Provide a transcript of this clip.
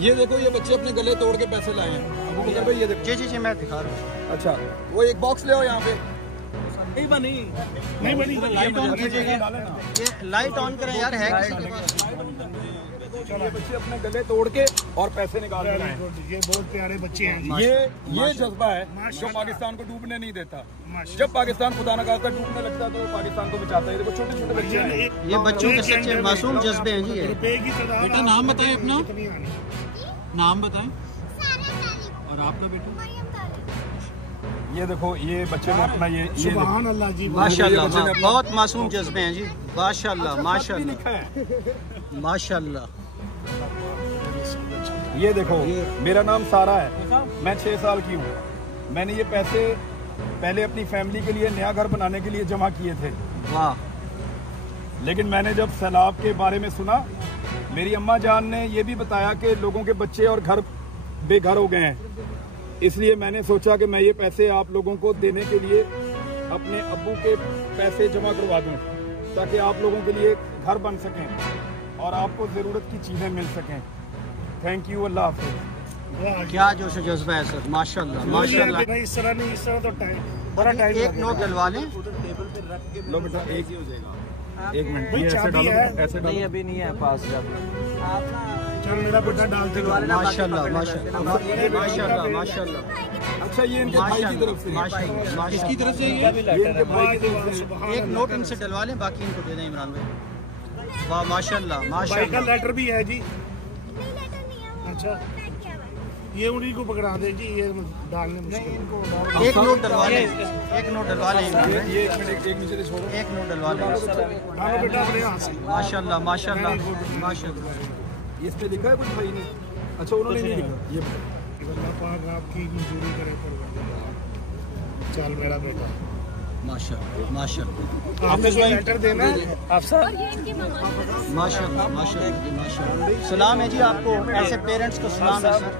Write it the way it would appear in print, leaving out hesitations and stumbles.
ये देखो, ये बच्चे अपने गले तोड़ के पैसे लाए हैं। अबू बकर भाई ये देखो। जी जी जी मैं दिखा रहा हूँ। अच्छा, वो एक बॉक्स ले आओ यहाँ पे। नहीं बनी, लाइट ऑन कीजिएगा। ये लाइट ऑन करें यार, है ये बच्चे अपने गले तोड़ के और पैसे निकाल के लाए। ये बहुत प्यारे बच्चे हैं। ये जज्बा है जो पाकिस्तान को डूबने नहीं देता। जब पाकिस्तान खुदा न खास्ता डूबने लगता है तो पाकिस्तान को बचाता है। देखो छोटे छोटे बच्चे हैं, ये बच्चों के सच्चे मासूम जज्बे हैं जी। बेटा नाम बताएं अपना, नाम बताएं। और आपका बेटा? ये देखो, ये बच्चे ने अपना ये सुभान अल्लाह जी, माशाल्लाह, बहुत मासूम जज्बे हैं जी। माशाल्लाह माशाल्लाह माशाल्लाह। ये देखो, मेरा नाम सारा है, मैं 6 साल की हूँ। मैंने ये पैसे पहले अपनी फैमिली के लिए नया घर बनाने के लिए जमा किए थे। वाह। लेकिन मैंने जब सैलाब के बारे में सुना, मेरी अम्मा जान ने ये भी बताया कि लोगों के बच्चे और घर बेघर हो गए हैं। इसलिए मैंने सोचा कि मैं ये पैसे आप लोगों को देने के लिए अपने अब्बू के पैसे जमा करवा दूं, ताकि आप लोगों के लिए घर बन सकें और आपको ज़रूरत की चीज़ें मिल सकें। थैंक यू, अल्लाह हाफ़िज़। क्या जोश जज्बा है सर, माशाल्लाह माशाल्लाह। इस तरह नहीं, इस तरह तो टाइम बड़ा टाइम। एक नोट डलवा लें। लो बेटा, एक मिनट, ये ऐसे डालो, ऐसे डालो। नहीं अभी नहीं है पास जब। चल मेरा बेटा डालते रहो। माशाल्लाह माशाल्लाह माशाल्लाह माशाल्लाह। अच्छा, ये इनके भाई की तरफ से, माशाल्लाह। किसकी तरफ से? ये इनके भाई की तरफ से। एक नोट इनसे डलवा लें, बाकी इनको दे दें इमरान भाई। वाह माशाल्लाह भाई का माशाल्लाह। लेटर भी है जी। अच्छा, ये उन्हीं को पकड़ा दे जी, ये डालने मुश्किल। एक नोट डलवा लें, एक नोट डलवा लें इमरान भाई। ये एक मिनट, एक नीचे से छोड़ो। एक नोट डलवा लें। डालो बेटा अपने हाथ से। माशाल्लाह माशाल्लाह माशाल्लाह। इस पे लिखा है कुछ भाई ने? अच्छा, उन्होंने नहीं लिखा। ये अल्लाह पाक आपकी मंजूरी करे परवरदिगार। चल मेरा बेटा, माशाल्लाह माशाल्लाह आपने जो लेटर देना है माशाल्लाह माशाल्लाह माशाल्लाह। सलाम है जी आपको, ऐसे पेरेंट्स को सलाम है सर।